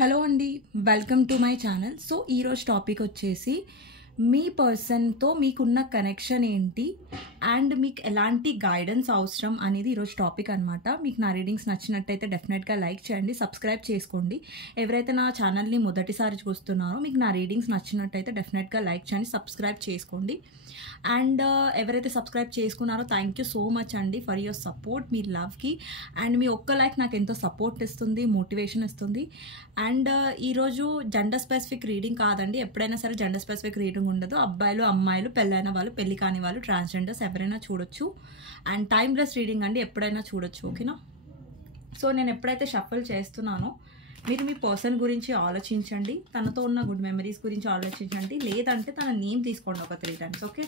Hello అండి, welcome to my channel. So ఈరోజు topic వచ్చేసి మీ పర్సన్తో మీకున్న కనెక్షన్ ఏంటి అండ్ మీకు ఎలాంటి గైడెన్స్ అవసరం అనేది ఈరోజు టాపిక్ అనమాట. మీకు నా రీడింగ్స్ నచ్చినట్టయితే డెఫినెట్గా లైక్ చేయండి, సబ్స్క్రైబ్ చేసుకోండి. ఎవరైతే నా ఛానల్ని మొదటిసారి చూస్తున్నారో మీకు నా రీడింగ్స్ నచ్చినట్టయితే డెఫినెట్గా లైక్ చేయండి, సబ్స్క్రైబ్ చేసుకోండి. అండ్ ఎవరైతే సబ్స్క్రైబ్ చేసుకున్నారో థ్యాంక్ యూ సో మచ్ అండి ఫర్ యువర్ సపోర్ట్, మీ లవ్కి. అండ్ మీ ఒక్క లైక్ నాకు ఎంతో సపోర్ట్ ఇస్తుంది, మోటివేషన్ ఇస్తుంది. అండ్ ఈరోజు జెండర్ స్పెసిఫిక్ రీడింగ్ కాదండి, ఎప్పుడైనా సరే జెండర్ స్పెసిఫిక్ రీడింగ్ ఉండదు. అబ్బాయిలు, అమ్మాయిలు, పెళ్ళైన వాళ్ళు, పెళ్లి కాని వాళ్ళు, ట్రాన్స్జెండర్స్ ఎవరైనా చూడొచ్చు. అండ్ టైమ్లెస్ రీడింగ్ అండి, ఎప్పుడైనా చూడొచ్చు. ఓకేనా? సో నేను ఎప్పుడైతే షఫల్ చేస్తున్నానో మీరు మీ పర్సన్ గురించి ఆలోచించండి, తనతో ఉన్న గుడ్ మెమరీస్ గురించి ఆలోచించండి, లేదంటే తన నేమ్ తీసుకోండి ఒక 3 times. ఓకే,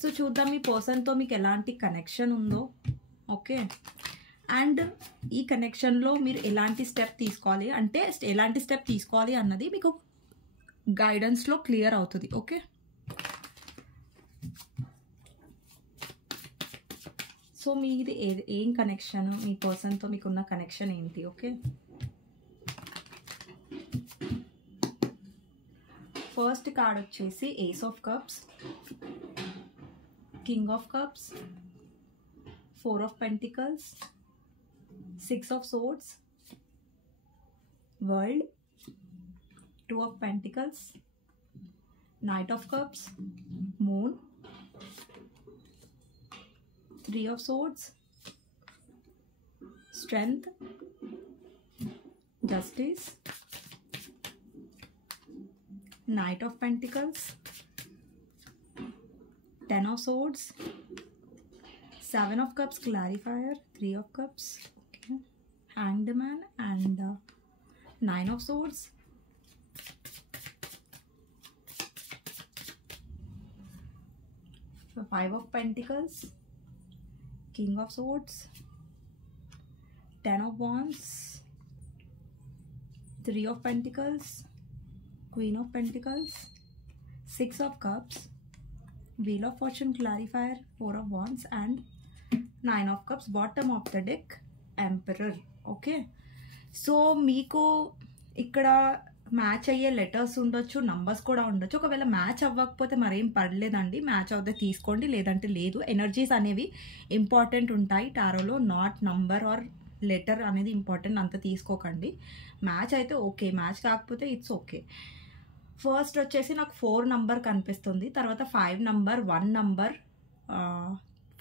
సో చూద్దాం మీ పర్సన్తో మీకు ఎలాంటి కనెక్షన్ ఉందో. ఓకే, అండ్ ఈ కనెక్షన్లో మీరు ఎలాంటి స్టెప్ తీసుకోవాలి, అంటే ఎలాంటి స్టెప్ తీసుకోవాలి అన్నది మీకు గైడెన్స్లో క్లియర్ అవుతుంది. ఓకే, సో మీది ఏం కనెక్షన్, మీ పర్సన్తో మీకున్న కనెక్షన్ ఏంటి? ఓకే, ఫస్ట్ కార్డ్ వచ్చేసి ace of cups, king of cups, 4 of Pentacles, 6 of Swords, World, 2 of Pentacles, Knight of Cups, Moon, 3 of Swords, Strength, Justice, Knight of Pentacles, 10 of Swords, 7 of Cups clarifier, 3 of Cups, okay, Hanged Man, and 9 of Swords, 5 of Pentacles, King of Swords, 10 of Wands, 3 of Pentacles, Queen of Pentacles, 6 of Cups, Wheel of Fortune clarifier, 4 of Wands, and 9 of Cups. Bottom of the deck, Emperor. Okay, so మీకు ఇక్కడ match అయ్యే letters ఉండొచ్చు, numbers కూడా ఉండొచ్చు. ఒకవేళ match అవ్వకపోతే మరేం పడలేదండి, match అవుతే తీసుకోండి, లేదంటే లేదు. ఎనర్జీస్ అనేవి ఇంపార్టెంట్ ఉంటాయి టారోలో, నాట్ నంబర్ ఆర్ లెటర్ అనేది ఇంపార్టెంట్, అంత తీసుకోకండి. మ్యాచ్ అయితే ఓకే, మ్యాచ్ కాకపోతే ఇట్స్ ఓకే. ఫస్ట్ వచ్చేసి నాకు 4 నంబర్ కనిపిస్తుంది, తర్వాత 5 నంబర్, 1 నంబర్,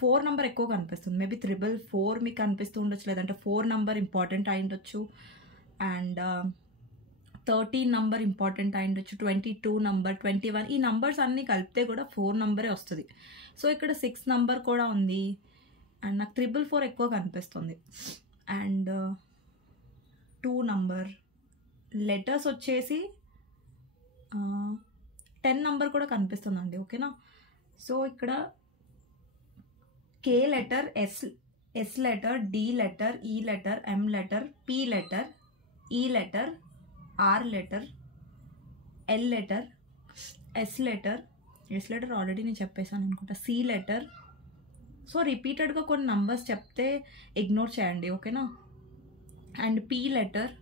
4 నంబర్ ఎక్కువ కనిపిస్తుంది. మేబీ 444 మీకు కనిపిస్తూ ఉండొచ్చు, లేదంటే 4 నంబర్ ఇంపార్టెంట్ అయి ఉండొచ్చు. అండ్ 13 నంబర్ ఇంపార్టెంట్ అయి ఉండొచ్చు, 22 నంబర్, 21, ఈ నంబర్స్ అన్నీ కలిపితే కూడా 4 నంబరే వస్తుంది. సో ఇక్కడ 6 నంబర్ కూడా ఉంది. అండ్ నాకు 444 ఎక్కువ కనిపిస్తుంది. అండ్ 2 నంబర్, లెటర్స్ వచ్చేసి 10 నంబర్ కూడా కనిపిస్తుందండి. ఓకేనా? సో ఇక్కడ K letter, S letter, D letter, E letter, M letter, P letter, E letter, R letter, L letter, S letter already నేను చెప్పేసాను అనుకుంటా, సి లెటర్. సో రిపీటెడ్గా కొన్ని నంబర్స్ చెప్తే ఇగ్నోర్ చేయండి. ఓకేనా? And P letter,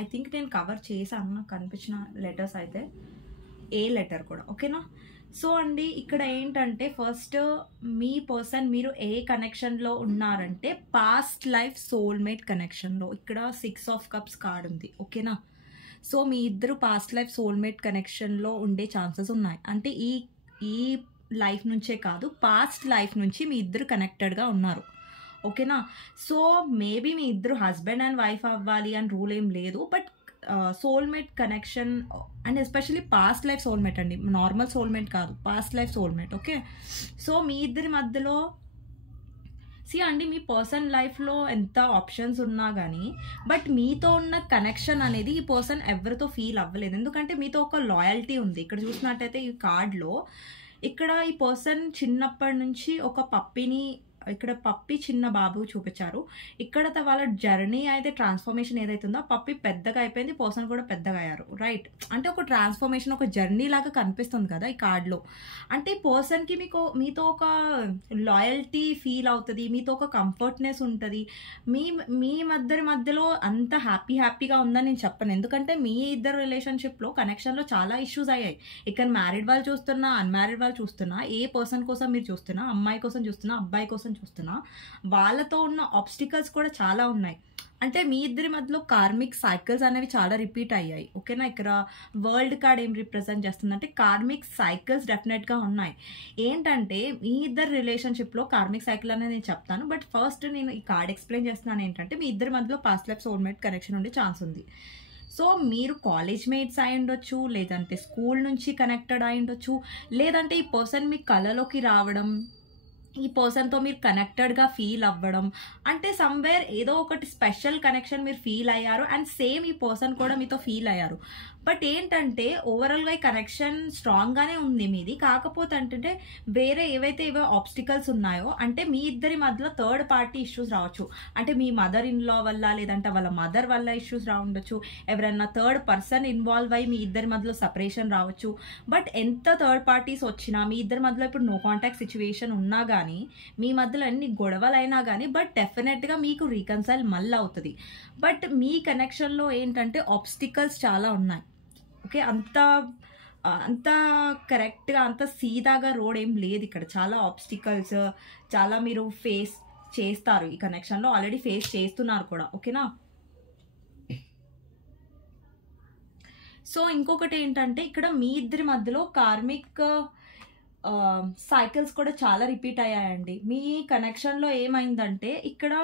I think నేను cover చేశాను నాకు కనిపించిన లెటర్స్ అయితే. ఏ లెటర్ కూడా. ఓకేనా? సో అండి ఇక్కడ ఏంటంటే ఫస్ట్ మీ పర్సన్ మీరు ఏ కనెక్షన్లో ఉన్నారంటే పాస్ట్ లైఫ్ సోల్మేట్ కనెక్షన్లో. ఇక్కడ 6 of Cups కార్డ్ ఉంది. ఓకేనా? సో మీ ఇద్దరు పాస్ట్ లైఫ్ సోల్మేట్ కనెక్షన్లో ఉండే ఛాన్సెస్ ఉన్నాయి. అంటే ఈ లైఫ్ నుంచే కాదు, పాస్ట్ లైఫ్ నుంచి మీ ఇద్దరు కనెక్టెడ్గా ఉన్నారు. ఓకేనా? సో మేబీ మీ ఇద్దరు హస్బెండ్ అండ్ వైఫ్ అవ్వాలి అని రూల్ ఏం లేదు, but soulmate connection and especially past life soulmate అండి, నార్మల్ సోల్మేట్ కాదు, past life soulmate. Okay, so మీ ఇద్దరి మధ్యలో అండి మీ పర్సన్ లైఫ్లో ఎంత ఆప్షన్స్ ఉన్నా కానీ బట్ మీతో ఉన్న కనెక్షన్ అనేది ఈ పర్సన్ ఎవరితో ఫీల్ అవ్వలేదు, ఎందుకంటే మీతో ఒక లాయల్టీ ఉంది. ఇక్కడ చూసినట్టయితే ఈ కార్డ్లో ఇక్కడ ఈ పర్సన్ చిన్నప్పటి నుంచి ఒక పప్పిని ఇక్కడ పప్పి చిన్న బాబు చూపించారు. ఇక్కడ వాళ్ళ జర్నీ అయితే ట్రాన్స్ఫర్మేషన్ ఏదైతే ఉందో ఆ పప్పి పెద్దగా అయిపోయింది, పర్సన్ కూడా పెద్దగా అయ్యారు, రైట్? అంటే ఒక ట్రాన్స్ఫర్మేషన్, ఒక జర్నీ లాగా కనిపిస్తుంది కదా ఈ కార్డ్లో. అంటే పర్సన్కి మీతో ఒక లాయల్టీ ఫీల్ అవుతుంది, మీతో ఒక కంఫర్ట్నెస్ ఉంటుంది. మీ మధ్యలో అంత హ్యాపీగా ఉందని నేను చెప్పను, ఎందుకంటే మీ ఇద్దరు రిలేషన్షిప్లో కనెక్షన్లో చాలా ఇష్యూస్ అయ్యాయి. ఇక్కడ మ్యారీడ్ వాళ్ళు చూస్తున్నా, అన్మ్యారీడ్ వాళ్ళు చూస్తున్నా, ఏ పర్సన్ కోసం మీరు చూస్తున్నా, అమ్మాయి కోసం చూస్తున్నా, అబ్బాయి కోసం చూస్తున్నా, వాళ్ళతో ఉన్న ఆబ్స్టికల్స్ కూడా చాలా ఉన్నాయి. అంటే మీ ఇద్దరి మధ్యలో కార్మిక్ సైకిల్స్ అనేవి చాలా రిపీట్ అయ్యాయి, ఓకేనా? ఇక్కడ వరల్డ్ కార్డ్ ఏం రిప్రజెంట్ చేస్తుందంటే కార్మిక్ సైకిల్స్ డెఫినెట్గా ఉన్నాయి. ఏంటంటే మీ ఇద్దరు రిలేషన్షిప్లో కార్మిక్ సైకిల్ అనేది నేను చెప్తాను, బట్ ఫస్ట్ నేను ఈ కార్డ్ ఎక్స్ప్లెయిన్ చేస్తున్నాను. ఏంటంటే మీ ఇద్దరి మధ్యలో పాస్ట్ లైఫ్ సోల్మేట్ కనెక్షన్ ఉండే ఛాన్స్ ఉంది. సో మీరు కాలేజ్ మేట్స్ అయి ఉండొచ్చు, లేదంటే స్కూల్ నుంచి కనెక్టెడ్ అయి ఉండొచ్చు, లేదంటే ఈ పర్సన్ మీ కళలోకి రావడం, ఈ పర్సన్తో మీరు కనెక్టెడ్గా ఫీల్ అవ్వడం, అంటే సమ్వేర్ ఏదో ఒకటి స్పెషల్ కనెక్షన్ మీరు ఫీల్ అయ్యారు అండ్ సేమ్ ఈ పర్సన్ కూడా మీతో ఫీల్ అయ్యారు. బట్ ఏంటంటే ఓవరాల్గా ఈ కనెక్షన్ స్ట్రాంగ్గానే ఉంది మీది. కాకపోతే అంటే వేరే ఏవైతే ఆబ్స్టికల్స్ ఉన్నాయో, అంటే మీ ఇద్దరి మధ్యలో థర్డ్ పార్టీ ఇష్యూస్ రావచ్చు. అంటే మీ మదర్ ఇన్ లా వల్ల, లేదంటే వాళ్ళ మదర్ వల్ల ఇష్యూస్ రావచ్చు, ఎవరైనా థర్డ్ పర్సన్ ఇన్వాల్వ్ అయ్యి మీ ఇద్దరి మధ్యలో సపరేషన్ రావచ్చు. బట్ ఎంత థర్డ్ పార్టీస్ వచ్చినా, మీ ఇద్దరి మధ్యలో ఇప్పుడు నో కాంటాక్ట్ సిచ్యువేషన్ ఉన్నా కానీ, మీ మధ్యలో ఎన్ని గొడవలు అయినా కానీ, బట్ డెఫినెట్గా మీకు రీకన్సైల్ మళ్ళీ అవుతుంది. బట్ మీ కనెక్షన్లో ఏంటంటే ఆబ్స్టికల్స్ చాలా ఉన్నాయి, ఓకే? అంత కరెక్ట్గా, అంత సీదాగా రోడ్ ఏం లేదు ఇక్కడ. చాలా ఆబ్స్టికల్స్, చాలా మీరు ఫేస్ చేస్తారు ఈ కనెక్షన్లో, ఆల్రెడీ ఫేస్ చేస్తున్నారు కూడా, ఓకేనా? సో ఇంకొకటి ఏంటంటే ఇక్కడ మీ ఇద్దరి మధ్యలో కార్మిక్ సైకిల్స్ కూడా చాలా రిపీట్ అయ్యాయండి. మీ కనెక్షన్లో ఏమైందంటే ఇక్కడ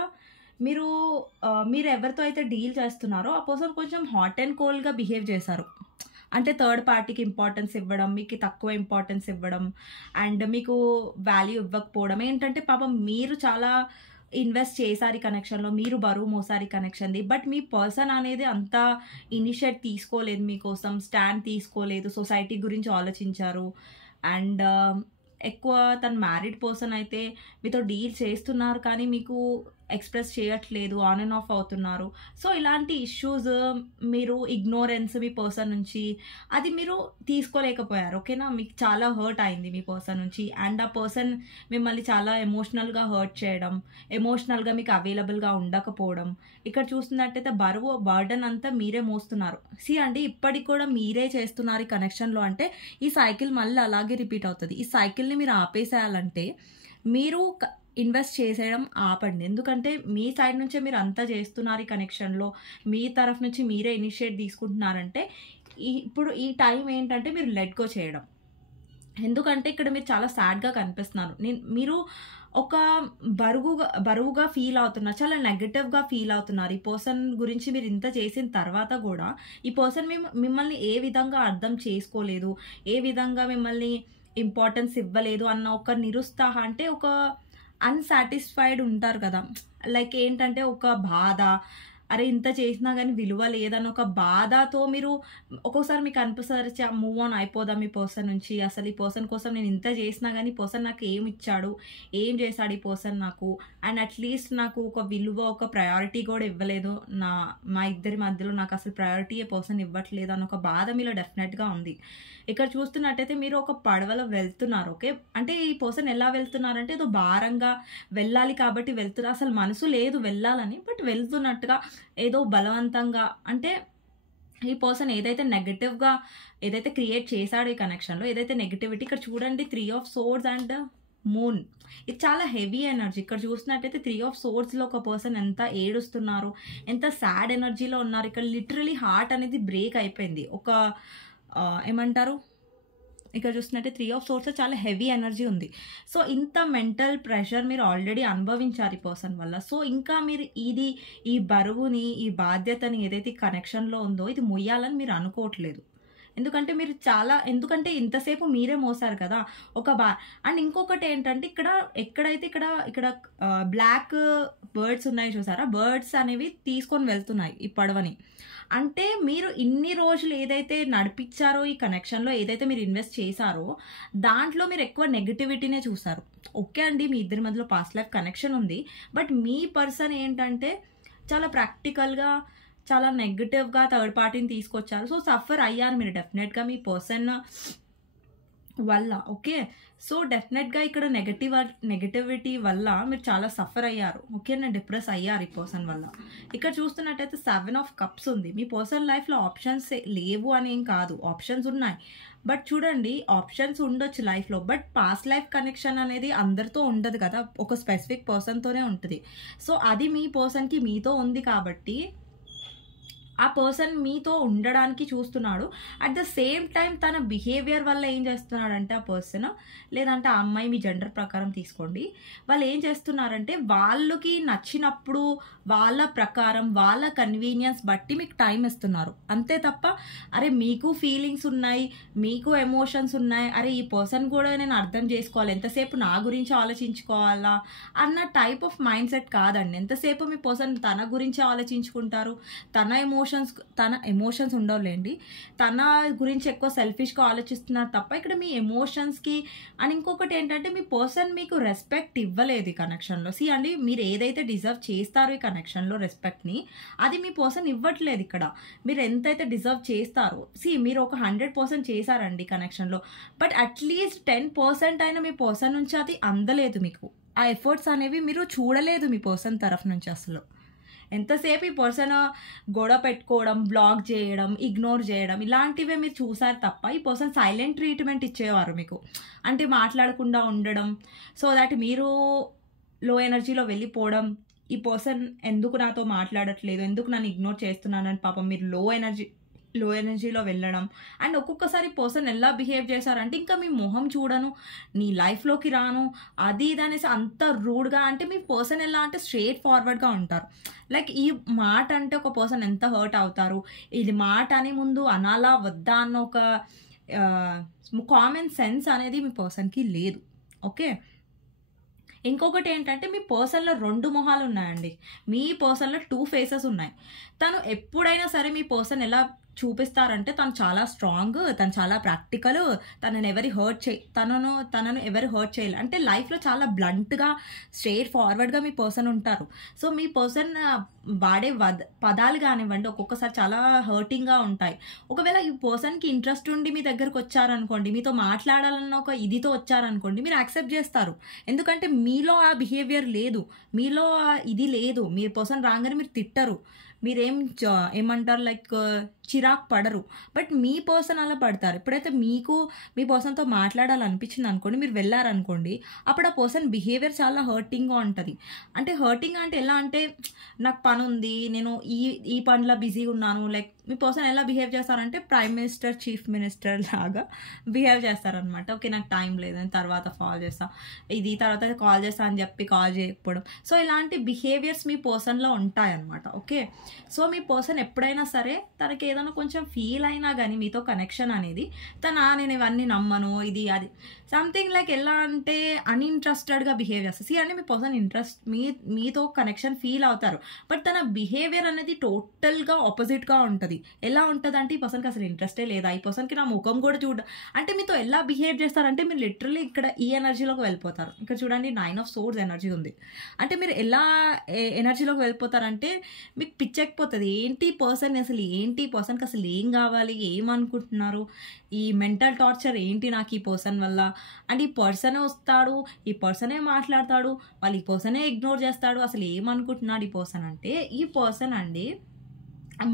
మీరు ఎవరితో అయితే డీల్ చేస్తున్నారో ఆ పర్సన్ కొంచెం హాట్ అండ్ కోల్డ్గా బిహేవ్ చేశారు. అంటే థర్డ్ పార్టీకి ఇంపార్టెన్స్ ఇవ్వడం, మీకు తక్కువ ఇంపార్టెన్స్ ఇవ్వడం, అండ్ మీకు వాల్యూ ఇవ్వకపోవడం. ఏంటంటే పాపం మీరు చాలా ఇన్వెస్ట్ చేశారు ఈ కనెక్షన్లో, మీరు బరువు మోసారి కనెక్షన్ది, బట్ మీ పర్సన్ అనేది అంత ఇనిషియేట్ తీసుకోలేదు, మీకోసం స్టాండ్ తీసుకోలేదు, సొసైటీ గురించి ఆలోచించారు. అండ్ ఎక్కువ తను మ్యారీడ్ పర్సన్ అయితే మీతో డీల్ చేస్తున్నారు కానీ మీకు ఎక్స్ప్రెస్ చేయట్లేదు, ఆన్ అండ్ ఆఫ్ అవుతున్నారు. సో ఇలాంటి ఇష్యూస్, మీరు ఇగ్నోరెన్స్ మీ పర్సన్ నుంచి అది మీరు తీసుకోలేకపోయారు, ఓకేనా? మీకు చాలా హర్ట్ అయింది మీ పర్సన్ నుంచి. అండ్ ఆ పర్సన్ మిమ్మల్ని చాలా ఎమోషనల్గా హర్ట్ చేయడం, ఎమోషనల్గా మీకు అవైలబుల్గా ఉండకపోవడం. ఇక్కడ చూస్తున్నట్టయితే బర్డన్ అంతా మీరే మోస్తున్నారు. అండి ఇప్పటికి కూడా మీరే చేస్తున్నారు ఈ కనెక్షన్లో. అంటే ఈ సైకిల్ మళ్ళీ అలాగే రిపీట్ అవుతుంది. ఈ సైకిల్ని మీరు ఆపేసేయాలంటే మీరు ఇన్వెస్ట్ చేసేయడం ఆపండి, ఎందుకంటే మీ సైడ్ నుంచే మీరు అంతా చేస్తున్నారు ఈ కనెక్షన్లో, మీ తరఫు నుంచి మీరే ఇనిషియేట్ తీసుకుంటున్నారంటే ఇప్పుడు ఈ టైం ఏంటంటే మీరు లెట్ గో చేయడం. ఎందుకంటే ఇక్కడ మీరు చాలా సాడ్గా కనిపిస్తున్నారు, మీరు ఒక బరువుగా ఫీల్ అవుతున్నారు, చాలా నెగటివ్గా ఫీల్ అవుతున్నారు. ఈ పర్సన్ గురించి మీరు ఇంత చేసిన తర్వాత కూడా ఈ పర్సన్ మిమ్మల్ని ఏ విధంగా అర్థం చేసుకోలేదు, ఏ విధంగా మిమ్మల్ని ఇంపార్టెన్స్ ఇవ్వలేదు అన్న ఒక నిరుత్సాహ, అంటే ఒక అన్సాటిస్ఫైడ్ ఉంటారు కదా, లైక్ ఏంటంటే ఒక బాధ, అరే ఇంత చేసినా కానీ విలువ లేదని ఒక బాధతో మీరు ఒక్కోసారి మీకు అనిపిస్తుంది మూవ్ ఆన్ అయిపోదాం ఈ పర్సన్ నుంచి, అసలు ఈ పర్సన్ కోసం నేను ఇంత చేసినా కానీ ఈ పర్సన్ నాకు ఏం ఇచ్చాడు, ఏం చేశాడు ఈ పర్సన్ నాకు, అండ్ అట్లీస్ట్ నాకు ఒక విలువ, ఒక ప్రయారిటీ కూడా ఇవ్వలేదు, మా ఇద్దరి మధ్యలో నాకు అసలు ప్రయారిటీ ఏ పర్సన్ ఇవ్వట్లేదు అని ఒక బాధ మీలో డెఫినెట్గా ఉంది. ఇక్కడ చూస్తున్నట్టయితే మీరు ఒక పడవలో వెళ్తున్నారు, ఓకే? అంటే ఈ పర్సన్ ఎలా వెళ్తున్నారంటే ఏదో భారంగా వెళ్ళాలి కాబట్టి వెళ్తున్నారు, అసలు మనసు లేదు వెళ్ళాలని, బట్ వెళ్తున్నట్టుగా ఏదో బలవంతంగా. అంటే ఈ పర్సన్ ఏదైతే నెగటివ్గా ఏదైతే క్రియేట్ చేశాడో ఈ కనెక్షన్లో, ఏదైతే నెగటివిటీ, ఇక్కడ చూడండి 3 ఆఫ్ సోర్డ్స్ అండ్ మూన్, ఇది చాలా హెవీ ఎనర్జీ. ఇక్కడ చూసినట్టయితే 3 ఆఫ్ సోర్డ్స్లో ఒక పర్సన్ ఎంత ఏడుస్తున్నారు, ఎంత సాడ్ ఎనర్జీలో ఉన్నారు. ఇక్కడ లిటరలీ హార్ట్ అనేది బ్రేక్ అయిపోయింది. ఒక ఏమంటారు, ఇక్కడ చూసినట్టే 3 ఆఫ్ సోర్స్ చాలా హెవీ ఎనర్జీ ఉంది. సో ఇంత మెంటల్ ప్రెషర్ మీరు ఆల్రెడీ అనుభవించారు ఈ పర్సన్ వల్ల. సో ఇంకా మీరు ఈ బరువుని, ఈ బాధ్యతని ఏదైతే కనెక్షన్లో ఉందో ఇది మొయ్యాలని మీరు అనుకోవట్లేదు. ఎందుకంటే మీరు చాలా ఎందుకంటే ఇంతసేపు మీరే మోసారు కదా ఒక బార్. అండ్ ఇంకొకటి ఏంటంటే ఎక్కడైతే ఇక్కడ బ్లాక్ బర్డ్స్ ఉన్నాయి చూసారా, బర్డ్స్ అనేవి తీసుకొని వెళ్తున్నాయి ఈ పడవని. అంటే మీరు ఇన్ని రోజులు ఏదైతే నడిపించారో ఈ కనెక్షన్లో, ఏదైతే మీరు ఇన్వెస్ట్ చేశారో దాంట్లో మీరు ఎక్కువ నెగిటివిటీనే చూసారు. ఓకే అండి, మీ ఇద్దరి మధ్యలో పాస్ట్ లైఫ్ కనెక్షన్ ఉంది, బట్ మీ పర్సన్ ఏంటంటే చాలా ప్రాక్టికల్గా చాలా నెగిటివ్గా థర్డ్ పార్టీని తీసుకొచ్చారు. సో సఫర్ అయ్యారు మీరు డెఫినెట్గా మీ పర్సన్ వల్ల. ఓకే, సో డెఫినెట్గా ఇక్కడ నెగటివిటీ వల్ల మీరు చాలా సఫర్ అయ్యారు. ఓకే, నేను డిప్రెస్ అయ్యారు ఈ పర్సన్ వల్ల. ఇక్కడ చూస్తున్నట్టయితే 7 ఆఫ్ కప్స్ ఉంది. మీ పర్సన్ లైఫ్లో ఆప్షన్స్ లేవు అని ఏం కాదు, ఆప్షన్స్ ఉన్నాయి. బట్ చూడండి, ఆప్షన్స్ ఉండొచ్చు లైఫ్లో, బట్ పాస్ట్ లైఫ్ కనెక్షన్ అనేది అందరితో ఉండదు కదా, ఒక స్పెసిఫిక్ పర్సన్తోనే ఉంటుంది. సో అది మీ పర్సన్కి మీతో ఉంది కాబట్టి ఆ పర్సన్ మీతో ఉండడానికి చూస్తున్నాడు. అట్ ద సేమ్ టైం తన బిహేవియర్ వల్ల ఏం చేస్తున్నాడంటే ఆ పర్సన్, లేదంటే ఆ అమ్మాయి, మీ జెండర్ ప్రకారం తీసుకోండి, వాళ్ళు ఏం చేస్తున్నారంటే వాళ్ళకి నచ్చినప్పుడు వాళ్ళ ప్రకారం వాళ్ళ కన్వీనియన్స్ బట్టి మీకు టైం ఇస్తున్నారు. అంతే తప్ప అరే మీకు ఫీలింగ్స్ ఉన్నాయి, మీకు ఎమోషన్స్ ఉన్నాయి, అరే ఈ పర్సన్ కూడా నేను అర్థం చేసుకోవాలి, ఎంతసేపు నా గురించి ఆలోచించుకోవాలా అన్న టైప్ ఆఫ్ మైండ్ సెట్ కాదండి. ఎంతసేపు మీ పర్సన్ తన గురించి ఆలోచించుకుంటారు, తన ఎమోషన్స్ ఉండవులేండి, తన గురించి ఎక్కువ సెల్ఫిష్గా ఆలోచిస్తున్నారు తప్ప ఇక్కడ మీ ఎమోషన్స్కి. అండ్ ఇంకొకటి ఏంటంటే మీ పర్సన్ మీకు రెస్పెక్ట్ ఇవ్వలేదు ఈ కనెక్షన్లో. సి అండి, మీరు ఏదైతే డిజర్వ్ చేస్తారో ఈ కనెక్షన్లో రెస్పెక్ట్ని, అది మీ పర్సన్ ఇవ్వట్లేదు. ఇక్కడ మీరు ఎంతైతే డిజర్వ్ చేస్తారో, మీరు ఒక 100% చేశారండి కనెక్షన్లో, బట్ అట్లీస్ట్ 10% అయినా మీ పర్సన్ నుంచి అది అందలేదు మీకు. ఆ ఎఫర్ట్స్ అనేవి మీరు చూడలేదు మీ పర్సన్ తరఫు నుంచి అసలు. ఎంతసేపు ఈ పర్సన్ గొడవ పెట్టుకోవడం, బ్లాక్ చేయడం, ఇగ్నోర్ చేయడం, ఇలాంటివే మీరు చూసారు తప్ప ఈ పర్సన్ సైలెంట్ ట్రీట్మెంట్ ఇచ్చేవారు మీకు. అంటే మాట్లాడకుండా ఉండడం, సో దట్ మీరు లో ఎనర్జీలో వెళ్ళిపోవడం, ఈ పర్సన్ ఎందుకు నాతో మాట్లాడట్లేదు, ఎందుకు నన్ను ఇగ్నోర్ చేస్తున్నానని పాపం మీరు లో ఎనర్జీలో వెళ్ళడం. అండ్ ఒక్కొక్కసారి పర్సన్ ఎలా బిహేవ్ చేశారంటే ఇంకా మీ మొహం చూడను, నీ లైఫ్లోకి రాను, అది ఇది అనేసి అంత రూడ్గా. అంటే మీ పర్సన్ ఎలా అంటే స్ట్రేట్ ఫార్వర్డ్గా ఉంటారు. లైక్ ఈ మాట అంటే ఒక పర్సన్ ఎంత హర్ట్ అవుతారు, ఇది మాట అని ముందు అనాలా వద్దా అన్న ఒక కామన్ సెన్స్ అనేది మీ పర్సన్కి లేదు. ఓకే, ఇంకొకటి ఏంటంటే మీ పర్సన్లో 2 మొహాలు ఉన్నాయండి. మీ పర్సన్లో 2 ఫేసెస్ ఉన్నాయి. తను ఎప్పుడైనా సరే మీ పర్సన్ ఎలా చూపిస్తారంటే తను చాలా స్ట్రాంగ్, తను చాలా ప్రాక్టికల్, తనను ఎవరు హర్ట్ చేయాలి అంటే లైఫ్లో చాలా బ్లంట్గా స్ట్రేట్ ఫార్వర్డ్గా మీ పర్సన్ ఉంటారు. సో మీ పర్సన్ వాడే పదాలు కానివ్వండి ఒక్కొక్కసారి చాలా హర్టింగ్గా ఉంటాయి. ఒకవేళ ఈ పర్సన్కి ఇంట్రెస్ట్ ఉండి మీ దగ్గరకు వచ్చారనుకోండి, మీతో మాట్లాడాలన్న ఒక ఇదితో వచ్చారనుకోండి, మీరు యాక్సెప్ట్ చేస్తారు. ఎందుకంటే మీలో ఆ బిహేవియర్ లేదు, మీలో ఇది లేదు. మీ పర్సన్ రాగానే మీరు తిట్టరు, మీరేం ఏమంటారు లైక్ చిరాకు పడరు. బట్ మీ పర్సన్ అలా పడతారు. ఎప్పుడైతే మీకు మీ పర్సన్తో మాట్లాడాలనిపించింది అనుకోండి, మీరు వెళ్ళారనుకోండి, అప్పుడు ఆ పర్సన్ బిహేవియర్ చాలా హర్టింగ్గా ఉంటుంది. అంటే హర్టింగ్ అంటే ఎలా అంటే నాకు పని ఉంది, నేను ఈ పనిలో బిజీగా ఉన్నాను, లైక్ మీ పర్సన్ ఎలా బిహేవ్ చేస్తారంటే ప్రైమ్ మినిస్టర్, చీఫ్ మినిస్టర్ లాగా బిహేవ్ చేస్తారనమాట. ఓకే నాకు టైం లేదని తర్వాత కాల్ చేస్తా అని చెప్పి కాల్ చేయకపోవడం. సో ఇలాంటి బిహేవియర్స్ మీ పర్సన్లో ఉంటాయన్నమాట. ఓకే, సో మీ పర్సన్ ఎప్పుడైనా సరే తనకి ఏదైనా కొంచెం ఫీల్ అయినా కానీ మీతో కనెక్షన్ అనేది నేను ఇవన్నీ నమ్మను, ఇది అది సంథింగ్ లైక్ ఎలా అంటే అన్ఇంట్రెస్టెడ్గా బిహేవ్ చేస్తారు. అంటే మీ పర్సన్ మీతో కనెక్షన్ ఫీల్ అవుతారు, బట్ తన బిహేవియర్ అనేది టోటల్గా ఆపోజిట్గా ఉంటుంది. ఎలా ఉంటుంది అంటే ఈ పర్సన్కి అసలు ఇంట్రెస్టే లేదా, ఈ పర్సన్కి నా ముఖం కూడా అంటే మీతో ఎలా బిహేవ్ చేస్తారంటే మీరు లిటరల్లీ ఇక్కడ ఈ ఎనర్జీలోకి వెళ్ళిపోతారు. ఇక్కడ చూడండి 9 ఆఫ్ సోర్స్ ఎనర్జీ ఉంది. అంటే మీరు ఎలా ఎనర్జీలోకి వెళ్ళిపోతారంటే మీకు పిచ్చెక్కిపోతుంది. ఏంటి పర్సన్ అసలు, ఏంటి పర్సన్కి అసలు ఏం కావాలి, ఏమనుకుంటున్నారు, ఈ మెంటల్ టార్చర్ ఏంటి నాకు ఈ పర్సన్ వల్ల. అండ్ ఈ పర్సనే వస్తాడు, ఈ పర్సనే మాట్లాడతాడు, వాళ్ళు ఈ పర్సనే ఇగ్నోర్ చేస్తాడు. అసలు ఏమనుకుంటున్నాడు ఈ పర్సన్ అంటే, ఈ పర్సన్ అండి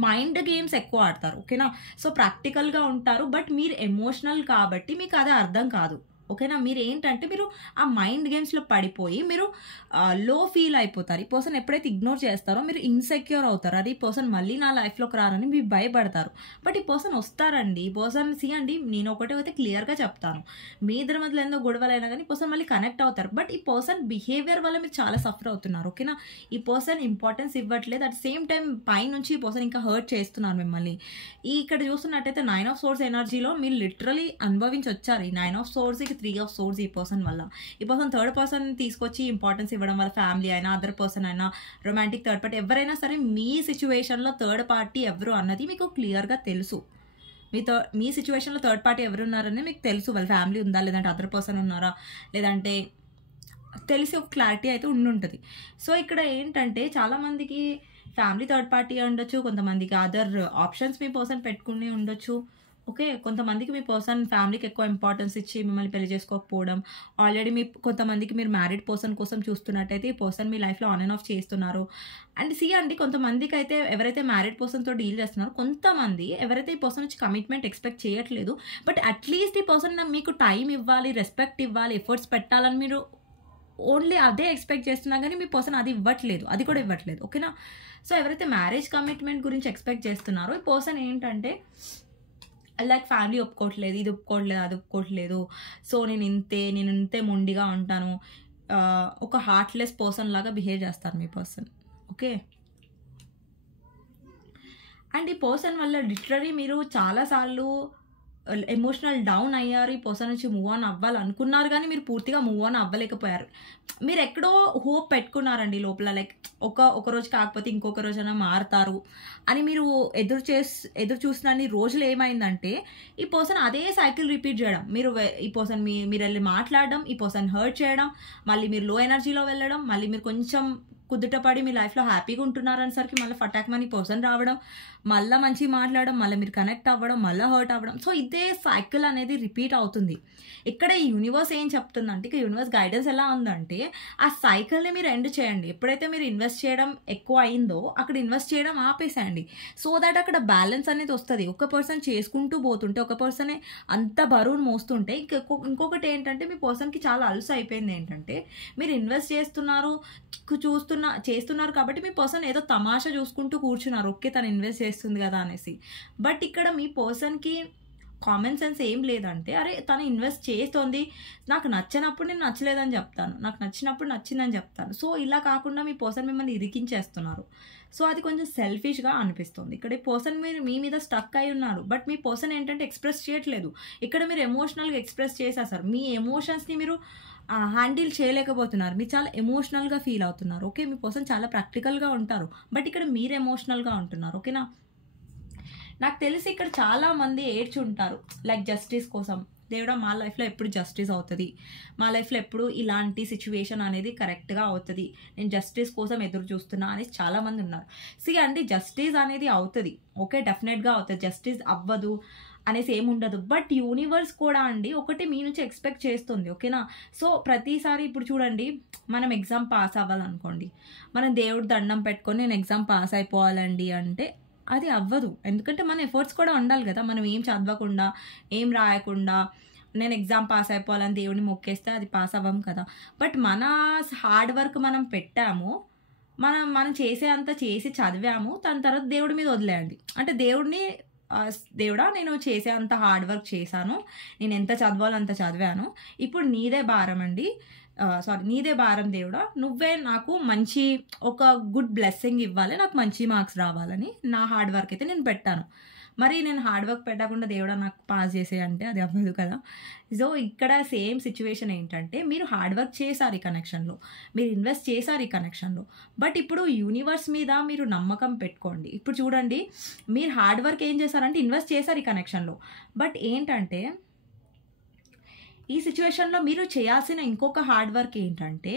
మైండ్ గేమ్స్ ఎక్కువ ఆడతారు. ఓకేనా, సో ప్రాక్టికల్గా ఉంటారు, బట్ మీరు ఎమోషనల్ కాబట్టి మీకు అదే అర్థం కాదు. ఓకేనా. మీరు ఏంటంటే మీరు ఆ మైండ్ గేమ్స్లో పడిపోయి మీరు లో ఫీల్ అయిపోతారు. ఈ పర్సన్ ఎప్పుడైతే ఇగ్నోర్ చేస్తారో మీరు ఇన్సెక్యూర్ అవుతారు. అరే ఈ పర్సన్ మళ్ళీ నా లైఫ్లోకి రారని మీరు భయపడతారు. బట్ ఈ పర్సన్ వస్తారండి. ఈ పర్సన్ అండి, నేను ఒకటే అయితే క్లియర్గా చెప్తాను, మీ ఇద్దరి మధ్యలో ఎంతో గొడవలైనా కానీ ఈ పర్సన్ మళ్ళీ కనెక్ట్ అవుతారు. బట్ ఈ పర్సన్ బిహేవియర్ వల్ల మీరు చాలా సఫర్ అవుతున్నారు. ఓకేనా. ఈ పర్సన్ ఇంపార్టెన్స్ ఇవ్వట్లేదు. అట్ సేమ్ టైం పైనుంచి ఈ పర్సన్ ఇంకా హర్ట్ చేస్తున్నారు మిమ్మల్ని. ఇక్కడ చూస్తున్నట్టయితే 9 of Swords ఎనర్జీలో మీరు లిటరలీ అనుభవించి వచ్చారు. ఈ 9 of Swords 3 of Swords ఈ పర్సన్ వల్ల. ఈ పర్సన్ థర్డ్ పర్సన్ తీసుకొచ్చి ఇంపార్టెన్స్ ఇవ్వడం వల్ల ఫ్యామిలీ అయినా, అదర్ పర్సన్ అయినా, రొమాంటిక్ థర్డ్ పార్టీ ఎవరైనా సరే మీ సిచ్యువేషన్లో థర్డ్ పార్టీ ఎవరు అన్నది మీకు క్లియర్గా తెలుసు. మీ సిచ్యువేషన్లో థర్డ్ పార్టీ ఎవరు ఉన్నారని మీకు తెలుసు. వాళ్ళ ఫ్యామిలీ ఉందా, లేదంటే అదర్ పర్సన్ ఉన్నారా, లేదంటే తెలిసి ఒక క్లారిటీ అయితే ఉంటుంది. సో ఇక్కడ ఏంటంటే చాలామందికి ఫ్యామిలీ థర్డ్ పార్టీ ఉండొచ్చు, కొంతమందికి అదర్ ఆప్షన్స్ మీ పర్సన్ పెట్టుకుని ఉండొచ్చు. ఓకే, కొంతమందికి మీ పర్సన్ ఫ్యామిలీకి ఎక్కువ ఇంపార్టెన్స్ ఇచ్చి మిమ్మల్ని పెళ్లి చేసుకోకపోవడం, ఆల్రెడీ కొంతమందికి మీరు మ్యారీడ్ పర్సన్ కోసం చూస్తున్నట్టయితే ఈ పర్సన్ మీ లైఫ్లో ఆన్ అండ్ ఆఫ్ చేస్తున్నారు. అండ్ అండి, కొంతమందికి అయితే ఎవరైతే మ్యారీడ్ పర్సన్తో డీల్ చేస్తున్నారో, కొంతమంది ఎవరైతే ఈ పర్సన్ నుంచి కమిట్మెంట్ ఎక్స్పెక్ట్ చేయట్లేదు, బట్ అట్లీస్ట్ ఈ పర్సన్ మీకు టైం ఇవ్వాలి, రెస్పెక్ట్ ఇవ్వాలి, ఎఫర్ట్స్ పెట్టాలని మీరు ఓన్లీ అదే ఎక్స్పెక్ట్ చేస్తున్నా కానీ మీ పర్సన్ అది ఇవ్వట్లేదు, అది కూడా ఇవ్వట్లేదు. ఓకేనా. సో ఎవరైతే మ్యారేజ్ కమిట్మెంట్ గురించి ఎక్స్పెక్ట్ చేస్తున్నారో ఈ పర్సన్ ఏంటంటే లైక్ ఫ్యామిలీ ఒప్పుకోవట్లేదు, ఇది ఒప్పుకోవట్లేదు, అది ఒప్పుకోవట్లేదు, సో నేను ఇంతే మొండిగా ఉంటాను, ఒక హార్ట్లెస్ పర్సన్ లాగా బిహేవ్ చేస్తారు మీ పర్సన్. ఓకే. అండ్ ఈ పర్సన్ వల్ల లిటరలీ మీరు చాలాసార్లు ఎమోషనల్ డౌన్ అయ్యారు. ఈ పర్సన్ నుంచి మూవ్ ఆన్ అవ్వాలనుకున్నారు కానీ మీరు పూర్తిగా మూవ్ ఆన్ అవ్వలేకపోయారు. మీరు ఎక్కడో హోప్ పెట్టుకున్నారండి లోపల, లైక్ ఒక రోజు కాకపోతే ఇంకొక రోజైనా మారుతారు అని మీరు ఎదురు చూసిన రోజులు ఏమైందంటే ఈ పర్సన్ అదే సైకిల్ రిపీట్ చేయడం. ఈ పర్సన్ మీరు వెళ్ళి మాట్లాడడం, ఈ పర్సన్ హర్ట్ చేయడం, మళ్ళీ మీరు లో ఎనర్జీలో వెళ్ళడం, మళ్ళీ మీరు కొంచెం కుదుటపడి మీ లైఫ్లో హ్యాపీగా ఉంటున్నారనేసరికి మళ్ళీ ఫటాక్ మనీ పర్సన్ రావడం, మళ్ళీ మంచి మాట్లాడడం, మళ్ళీ మీరు కనెక్ట్ అవ్వడం, మళ్ళీ హర్ట్ అవ్వడం. సో ఇదే సైకిల్ అనేది రిపీట్ అవుతుంది. ఇక్కడ ఈ యూనివర్స్ ఏం చెప్తుందంటే, ఇక యూనివర్స్ గైడెన్స్ ఎలా ఉందంటే ఆ సైకిల్ని మీరు ఎండ్ చేయండి. ఎప్పుడైతే మీరు ఇన్వెస్ట్ చేయడం ఎక్కువ అయిందో అక్కడ ఇన్వెస్ట్ చేయడం ఆపేసేయండి. సో దట్ అక్కడ బ్యాలెన్స్ అనేది వస్తుంది. ఒక పర్సన్ చేసుకుంటూ పోతుంటే, ఒక పర్సనే అంత బరువును మోస్తుంటే, ఇంకొకటి ఏంటంటే మీ పర్సన్కి చాలా అలుసు అయిపోయింది. ఏంటంటే మీరు ఇన్వెస్ట్ చేస్తున్నారు కాబట్టి మీ పర్సన్ ఏదో తమాషా చూసుకుంటూ కూర్చున్నారు, ఓకే తను ఇన్వెస్ట్ చేస్తుంది కదా అనేసి. బట్ ఇక్కడ మీ పర్సన్కి కామన్ సెన్స్ ఏం లేదంటే, అరే తను ఇన్వెస్ట్ చేస్తుంది, నాకు నచ్చినప్పుడు నేను నచ్చలేదని చెప్తాను, నాకు నచ్చినప్పుడు నచ్చిందని చెప్తాను. సో ఇలా కాకుండా మీ పర్సన్ మిమ్మల్ని ఇరికించేస్తున్నారు. సో అది కొంచెం సెల్ఫిష్గా అనిపిస్తుంది. ఇక్కడ ఈ పర్సన్ మీ మీద స్టక్ అయి ఉన్నారు, బట్ మీ పర్సన్ ఏంటంటే ఎక్స్ప్రెస్ చేయట్లేదు. ఇక్కడ మీరు ఎమోషనల్గా ఎక్స్ప్రెస్ చేసేసారు. మీ ఎమోషన్స్ని మీరు హ్యాండిల్ చేయలేకపోతున్నారు. మీరు చాలా ఎమోషనల్గా ఫీల్ అవుతున్నారు. ఓకే, మీ పర్సన్ చాలా ప్రాక్టికల్గా ఉంటారు, బట్ ఇక్కడ మీరు ఎమోషనల్గా ఉంటున్నారు. ఓకేనా. నాకు తెలిసి ఇక్కడ చాలామంది ఏడ్చి ఉంటారు, లైక్ జస్టిస్ కోసం. దేవుడా మా లైఫ్లో ఎప్పుడు జస్టిస్ అవుతుంది, మా లైఫ్లో ఎప్పుడు ఇలాంటి సిచ్యువేషన్ అనేది కరెక్ట్గా అవుతుంది, నేను జస్టిస్ కోసం ఎదురు చూస్తున్నా అని చాలామంది ఉన్నారు. అండి, జస్టిస్ అనేది అవుతుంది, ఓకే డెఫినెట్గా అవుతుంది. జస్టిస్ అవ్వదు అనేసి ఏముండదు. బట్ యూనివర్స్ కూడా అండి ఒకటి మీ నుంచి ఎక్స్పెక్ట్ చేస్తుంది. ఓకేనా. సో ప్రతిసారి ఇప్పుడు చూడండి, మనం ఎగ్జామ్ పాస్ అవ్వాలనుకోండి, మనం దేవుడు దండం పెట్టుకొని నేను ఎగ్జామ్ పాస్ అయిపోవాలండి అంటే అది అవ్వదు. ఎందుకంటే మన ఎఫర్ట్స్ కూడా ఉండాలి కదా. మనం ఏం చదవకుండా, ఏం రాయకుండా నేను ఎగ్జామ్ పాస్ అయిపోవాలని దేవుడిని మొక్కేస్తే అది పాస్ అవ్వం కదా. బట్ మన హార్డ్ వర్క్ మనం పెట్టాము, మనం చేసే అంత చేసి చదివాము, దాని తర్వాత దేవుడి మీద వదిలేయండి. అంటే దేవుడా నేను చేసే అంత హార్డ్ వర్క్ చేశాను, నేను ఎంత చదవాలో అంత చదివాను, ఇప్పుడు నీదే భారం అండి, నీదే భారం దేవుడా, నువ్వే నాకు మంచి ఒక గుడ్ బ్లెస్సింగ్ ఇవ్వాలి, నాకు మంచి మార్క్స్ రావాలని నా హార్డ్ వర్క్ అయితే నేను పెట్టాను. మరి నేను హార్డ్ వర్క్ పెట్టకుండా దేవుడా నాకు పాస్ చేసే అంటే అది అవ్వదు కదా. సో ఇక్కడ సేమ్ సిచ్యువేషన్ ఏంటంటే, మీరు హార్డ్ వర్క్ చేశారు ఈ కనెక్షన్లో, మీరు ఇన్వెస్ట్ చేశారు ఈ కనెక్షన్లో, బట్ ఇప్పుడు యూనివర్స్ మీద మీరు నమ్మకం పెట్టుకోండి. ఇప్పుడు చూడండి, మీరు హార్డ్ వర్క్ ఏం చేశారంటే ఇన్వెస్ట్ చేశారు ఈ కనెక్షన్లో, బట్ ఏంటంటే ఈ సిచ్యువేషన్లో మీరు చేయాల్సిన ఇంకొక హార్డ్ వర్క్ ఏంటంటే,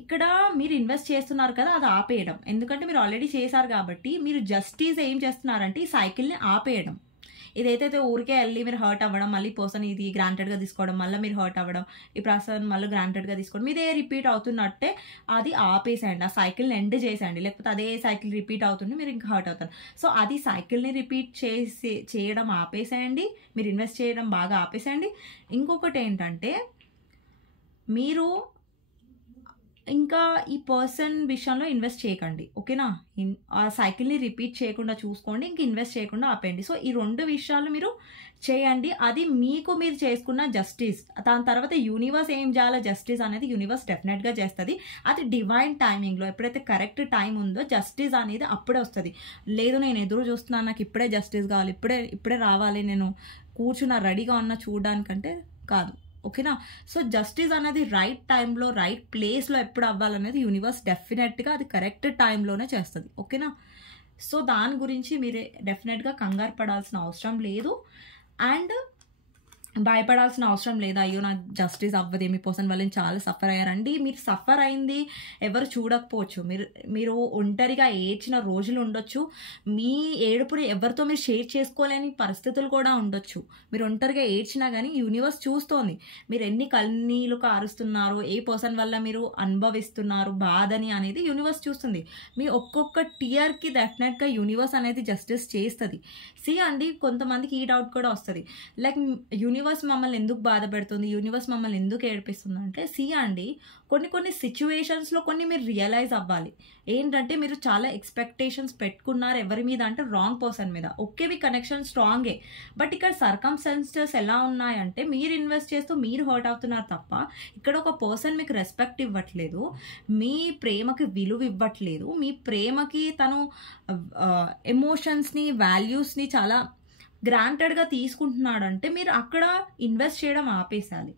ఇక్కడ మీరు ఇన్వెస్ట్ చేస్తున్నారు కదా అది ఆపేయడం. ఎందుకంటే మీరు ఆల్రెడీ చేశారు కాబట్టి మీరు జస్టిస్ ఏం చేస్తున్నారంటే ఈ సైకిల్ని ఆపేయడం. ఇదైతే ఊరికే వెళ్ళి మీరు హర్ట్ అవ్వడం, మళ్ళీ పర్సన్ ఇది గ్రాంటెడ్గా తీసుకోవడం, మళ్ళీ మీరు హర్ట్ అవ్వడం, ఈ పర్సన్ మళ్ళీ గ్రాంటెడ్గా తీసుకోవడం, ఇదే రిపీట్ అవుతున్నట్టే అది ఆపేసేయండి. ఆ సైకిల్ని ఎండ్ చేసేయండి. లేకపోతే అదే సైకిల్ రిపీట్ అవుతుంది, మీరు ఇంకా హర్ట్ అవుతారు. సో అది సైకిల్ని రిపీట్ చేయడం ఆపేసేయండి. మీరు ఇన్వెస్ట్ చేయడం బాగా ఆపేసేయండి. ఇంకొకటి ఏంటంటే, మీరు ఇంకా ఈ పర్సన్ విషయంలో ఇన్వెస్ట్ చేయకండి, ఓకేనా? ఆ సైకిల్ని రిపీట్ చేయకుండా చూసుకోండి, ఇంక ఇన్వెస్ట్ చేయకుండా ఆపేయండి. సో ఈ 2 విషయాలు మీరు చేయండి. అది మీకు మీరు చేసుకున్న జస్టిస్. దాని తర్వాత యూనివర్స్ ఏం చేయాలో జస్టిస్ అనేది యూనివర్స్ డెఫినెట్గా చేస్తుంది. అది డివైన్ టైమింగ్లో ఎప్పుడైతే కరెక్ట్ టైం ఉందో జస్టిస్ అనేది అప్పుడే వస్తుంది. లేదు నేను ఎదురు చూస్తున్నాను, నాకు ఇప్పుడే జస్టిస్ కావాలి, ఇప్పుడే రావాలి, నేను కూర్చున్న రెడీగా ఉన్న చూడడానికంటే కాదు, ఓకేనా? సో జస్టిస్ అనేది రైట్ టైంలో రైట్ ప్లేస్లో ఎప్పుడు అవ్వాలనేది యూనివర్స్ డెఫినెట్గా అది కరెక్ట్ టైంలోనే చేస్తుంది, ఓకేనా? సో దాని గురించి మీరు డెఫినెట్గా కంగారు పడాల్సిన అవసరం లేదు అండ్ భయపడాల్సిన అవసరం లేదు. అయ్యో నాకు జస్టిస్ అవ్వదు, మీ పర్సన్ వల్ల చాలా సఫర్ అయ్యారండి. మీరు సఫర్ అయింది ఎవరు చూడకపోవచ్చు, మీరు ఒంటరిగా ఏడ్చిన రోజులు ఉండొచ్చు, మీ ఏడుపుని ఎవరితో మీరు షేర్ చేసుకోలేని పరిస్థితులు కూడా ఉండొచ్చు. మీరు ఒంటరిగా ఏడ్చినా కానీ యూనివర్స్ చూస్తోంది మీరు ఎన్ని కన్నీళ్ళు కారుస్తున్నారు, ఏ పర్సన్ వల్ల మీరు అనుభవిస్తున్నారు బాధని అనేది యూనివర్స్ చూస్తుంది. మీ ఒక్కొక్క టీయర్కి డెఫినెట్గా యూనివర్స్ అనేది జస్టిస్ చేస్తుంది. సి అండి, కొంతమందికి ఈ డౌట్ కూడా వస్తుంది, లైక్ యూనివర్స్ మమ్మల్ని ఎందుకు బాధ పెడుతుంది, యూనివర్స్ మమ్మల్ని ఎందుకు ఏడిపిస్తుంది అంటే, సి అండి, కొన్ని సిచ్యువేషన్స్లో కొన్ని మీరు రియలైజ్ అవ్వాలి. ఏంటంటే మీరు చాలా ఎక్స్పెక్టేషన్స్ పెట్టుకున్నారు ఎవరి మీద అంటే రాంగ్ పర్సన్ మీద. ఓకే మీ కనెక్షన్ స్ట్రాంగే, బట్ ఇక్కడ సర్కమ్స్టాన్సెస్ ఎలా ఉన్నాయంటే మీరు ఇన్వెస్ట్ చేస్తూ మీరు హర్ట్ అవుతున్నారు తప్ప ఇక్కడ ఒక పర్సన్ మీకు రెస్పెక్ట్ ఇవ్వట్లేదు, మీ ప్రేమకి విలువ ఇవ్వట్లేదు, మీ ప్రేమకి తను ఎమోషన్స్ని వాల్యూస్ని చాలా గ్రాంటెడ్గా తీసుకుంటున్నాడంటే మీరు అక్కడ ఇన్వెస్ట్ చేయడం ఆపేసాలి.